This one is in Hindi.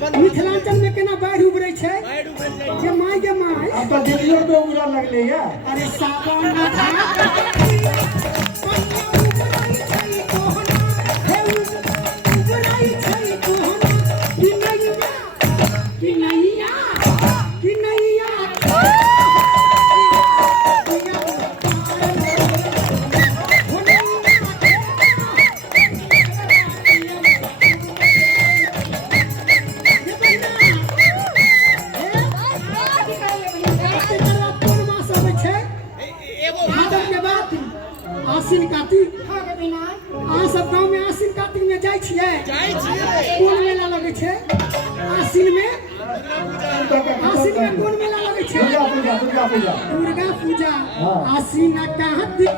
मिथिलांचल में केना बाढ़ उबरे छे जे माय अब तो दिल्लियों पे उड़ा लगले है। अरे सावन आसिन कार्तिक अहाँ सब गाँव में आसिन कार्तिक में जाय छियै कोन मेला लगे छे आसिन में कोन मेला लगे छे दुर्गा पूजा आसिन कार्तिक